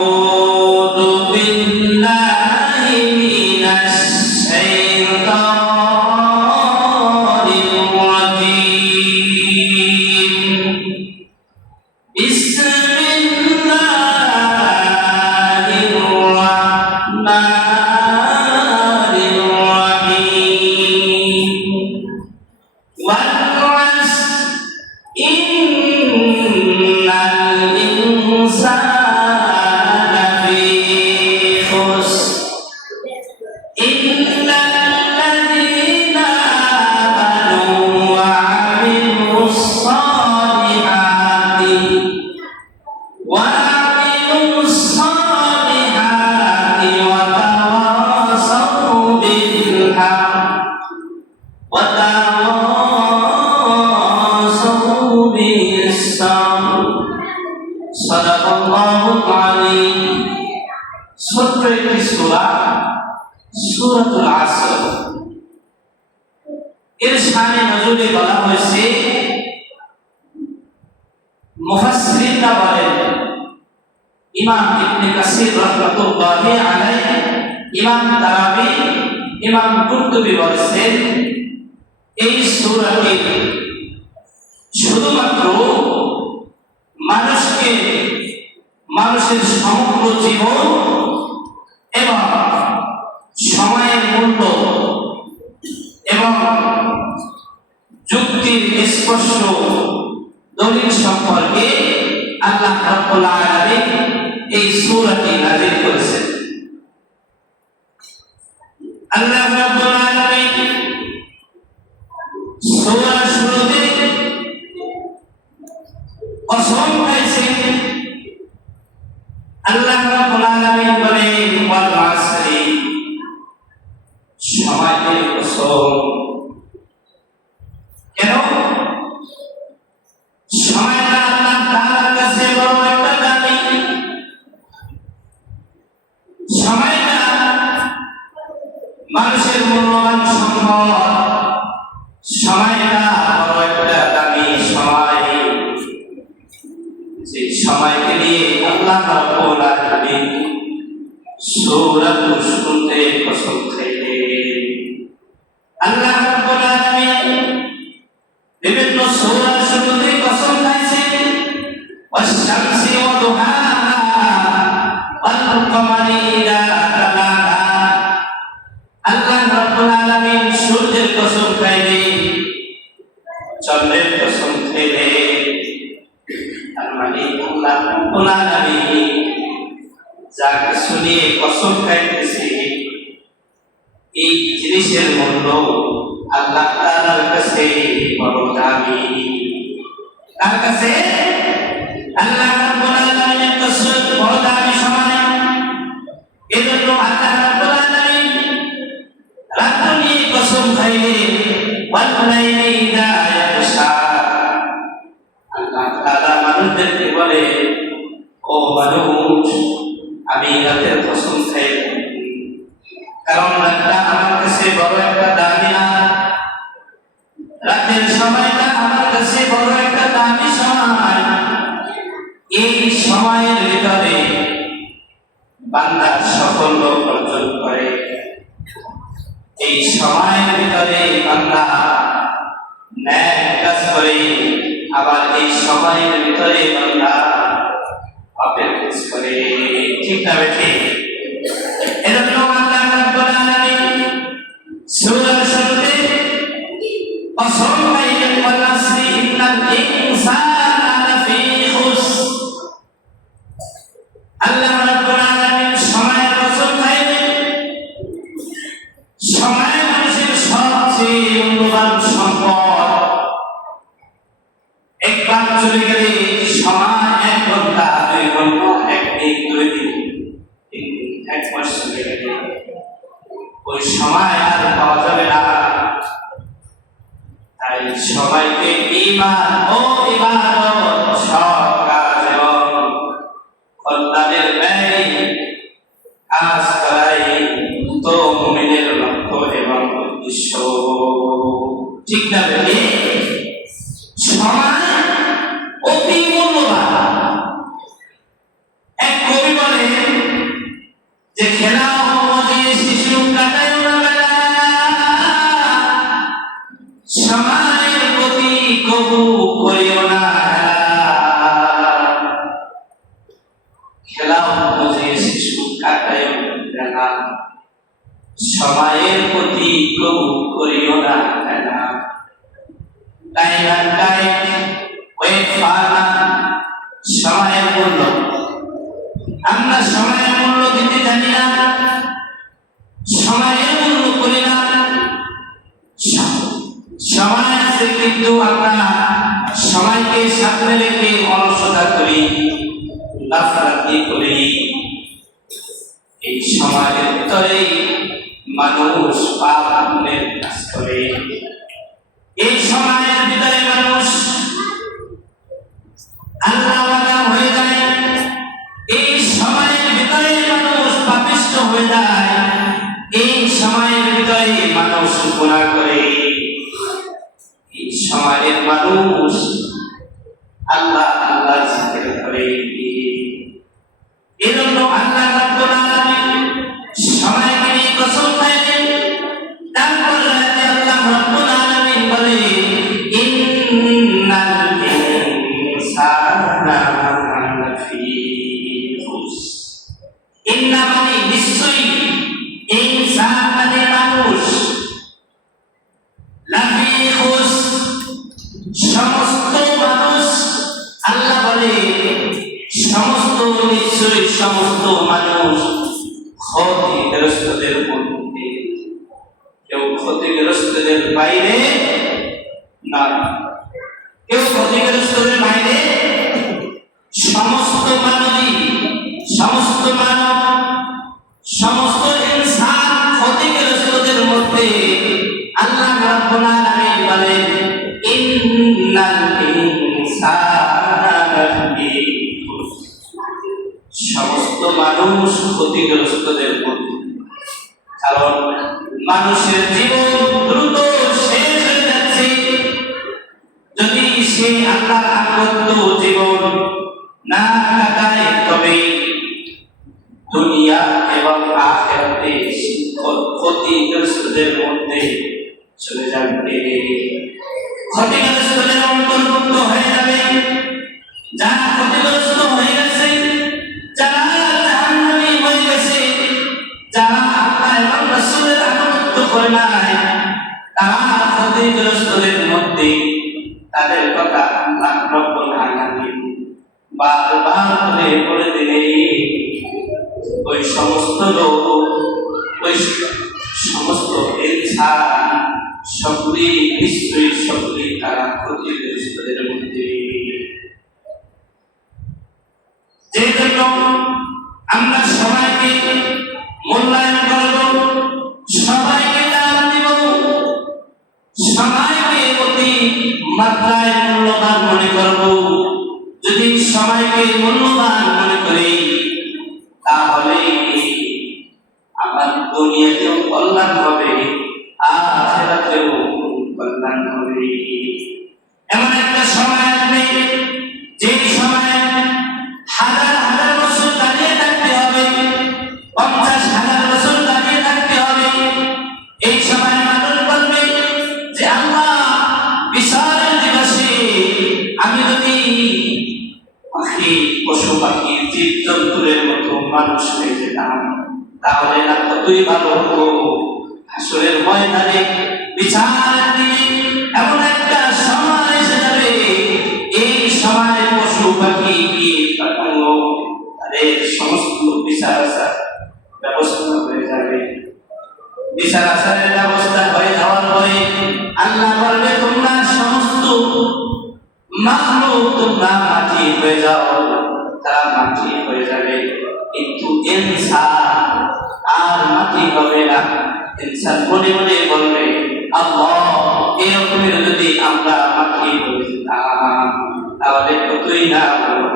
أعوذ بالله من الشيطان الرجيم بسم الله الرحمن الرحيم والعصر إن الإنسان ছোট্ট একটি সূরা সূরাতুল আসর। এর শানে নজুলে বলা হয়েছে, মুফাসসিরিনরা বলেন, ইমাম ইবনে কাসির রাহমাতুল্লাহি আলাইহি, ইমাম তারাবি, ইমাম কুরতুবী বলেছেন, এই সূরাটি শুধুমাত্র মানুষের সমগ্র জীবন এবং সময়ের মূল্য এবং যুক্তির স্পষ্ট দলিল সম্পর্কে আল্লাহ রাব্বুল আলামিন এই সূরাটি নাযিল করেছেন। আল্লাহ রাব্বুল আলামিন সূরার শুরুতে কসম খাইছেন। আল্লাহ রাব্বুল আলামিন বলেন, ওয়াল আসরি, সময়ের কসম। কেন? সময়টা আল্লাহ তাআলার কাছে বড় একটা দামি। সময়টা মানুষের মূল্যবান সম্পদ। সময়টা বড় একটা দামি সময়। যে সময়কে নিয়ে আল্লাহ রাব্বুল আলামিন সূরাতুল শুরুতে কসম খাইলেন। আল্লাহ রাব্বুল আলামিন বিভিন্ন সূরার শুরুতে কসম খাইছেন, ওয়াশ-শামসি ওয়া দুহাহা ওয়াল কমারি ইযা তালাহা। আল্লাহ রাব্বুল আলামিন সূর্যের কসম খাইলেন, চন্দ্রের কসম খাইলেন। আল্লাহ রাব্বুল আলামিন যা কিছু নিয়ে কসম খাইতেছে, এই জিনিসের মূল্য আল্লাহ তাআলার কাছে বড় দামি। কার কাছে? আল্লাহ রাব্বুল আলামিনের কাছে বড় দামি সময়। এজন্য আল্লাহ রাব্বুল আলামিন রাত নিয়ে কসম খাইলেন, ওয়াল লাইলি ইযা ইয়াগশা। আল্লাহ তাআলা মানুষদেরকে বলে, ও মানুষ, আমি রাতের কসম খাই, কারণ রাতটা আমার কাছে বড় একটা দামি না। রাতের সময়টা আমার কাছে বড় একটা দামি সময়। এই সময়ের ভিতরে বান্দা সাফল্য অর্জন করে। এই সময়ের ভিতরে বান্দা ন্যায় কাজ করে। আবার এই সময়ের ভিতরে বান্দা পাপের কাজ করে। ঠিক না বেঠিক? এজন্য আল্লাহ রাব্বুল আলামিন সূরার শুরুতে কসম খাইলেন, ওয়াল আসরি ইন্নাল ইনসানা লাফি খুসর। আল্লাহ রাব্বুল আলামিন সময়ের কসম খাইলেন। সময় মানুষের সবচেয়ে মূল্যবান সম্পদ। একবার চলে গেলে সময় 1 ঘন্টা, 2 ঘন্টা, 1 দিন, 2 দিন, 3 দিন, 1 মাস চলে গেলে ওই সময় আর পাওয়া যাবে না। তাই সবাইকে ঈমান ও ইবাদত, সৎ কাজ এবং কল্যাণের ব্যয় কাজ করাই তো মুমিনের লক্ষ্য এবং উদ্দেশ্য। ঠিক না বেঠিক? সময় অতি মূল্যবান। এক কবি বলে, যে খেলাও মজিয়ে শিশু কাটায় না বেলা, সময়ের প্রতি কবু করিও না খেলাও মজিয়ে শিশু কাটায় না, সময়ের প্রতি কবু করিও না বেলা। Time and time wait for সময়ের মূল্য, আমরা সময়ের মূল্য দিতে জানি না, সময়ের মূল্য করি না। সময় আছে কিন্তু আমরা সময়কে সামনে রেখে অলসতা করি, গাফলাতি করি। এই সময়ের ভিতরে মানুষ পাপ পুণ্যের কাজ করে, এই সময়ের ভিতরে মানুষ আল্লাহওয়ালা হয়ে যায়, এই সময়ের ভিতরে মানুষ পাপিষ্ঠ হয়ে যায়, এই সময়ের ভিতরে মানুষ গুনাহ করে, এই সময়ের মানুষ আল্লাহ আল্লাহ জিকির করে। এজন্য আল্লাহ রাব্বুল আলামিন সময়কে নিয়ে কসম খাইলেন, তারপর আল্লাহ রাব্বুল আলামিন বলে ইন্নাল ইনসানা লাফি খুসর। ইন্না মানে নিশ্চয়ই, ইনসান মানে মানুষ, লাফি খুসর সমস্ত মানুষ। আল্লাহ বলে সমস্ত, নিশ্চয়ই সমস্ত মানুষ ক্ষতিগ্রস্তদের মধ্যে, কেউ ক্ষতিগ্রস্তদের বাইরে না, কেউ ক্ষতিগ্রস্তদের বাইরে। সমস্ত মানবী, সমস্ত মানব, সমস্ত ইনসান ক্ষতিগ্রস্তদের মধ্যে আল্লাহ রাব্বুল আলামিন বলেন ইন্নাল ইনসানা লাফি খুসর। সমস্ত মানুষ ক্ষতিগ্রস্তদের মধ্যে, কারণ মানুষের জীবন দ্রুত শেষ হয়ে যাচ্ছে। যদি সে আল্লাহর আনুগত্য জীবন না কাটায় তবে দুনিয়া এবং আখিরাতে ক্ষতিগ্রস্তদের মধ্যে চলে যাবে, ক্ষতিগ্রস্তদের অন্তর্ভুক্ত হয়ে যাবে। যারা ক্ষতিগ্রস্ত হয়ে গেছে, যারা জাহান্নামী হয়ে গেছে, যারা আল্লাহ এবং রাসূলের আনুগত্য করে নাই, তারা ক্ষতিগ্রস্তদের মধ্যে। তাদের কথা আল্লাহ রাব্বুল আলামিন বারবার করে বলে দিলেন, ওই সমস্ত লোক, ওই সমস্ত ইনসান সকলেই নিশ্চয়ই সকলেই তারা ক্ষতিগ্রস্তদের মধ্যে। যে জন্য আমরা সবাইকে মূল্যায়ন করব, সবাইকে দাম দিব, সবাইকে অতি মাত্রায় মূল্যবান মনে করব। যদি সবাইকে মূল্যবান মনে করি তাহলে আমার দুনিয়াতেও কল্যাণ হবে, আখিরাতেও কল্যাণ হবে। এমন একটা সময় আসবে যে সময় হাজার হাজার বছর দাঁড়িয়ে থাকতে হবে, 50,000 বছর দাঁড়িয়ে থাকতে হবে। এই সময় মানুষ বলবে যে আল্লাহ বিশাল দিবসে আমি যদি পাখি, পশু পাখি, জীব জন্তুদের মতো মানুষ হয়ে যেতাম তাহলে না কতই ভালো হতো। হাসরের ময়দানে বিচারের দিনে এমন একটা সময় এসে যাবে, এই সময় পশু পাখি তাদের সমস্ত বিচার আচার ব্যবস্থা হয়ে যাবে। বিচার আচারের ব্যবস্থা হয়ে যাওয়ার পরে আল্লাহ বলবে তোমরা সমস্ত মাখলুক তোমরা মাটি হয়ে যাও, তারা মাটি হয়ে যাবে, কিন্তু ইনসান আর মাটি হবে না। ইনসান মনে মনে বলবে আল্লাহ এরকমের যদি আমরা মাটি হয়ে যেতাম তাহলে কতই না ভালো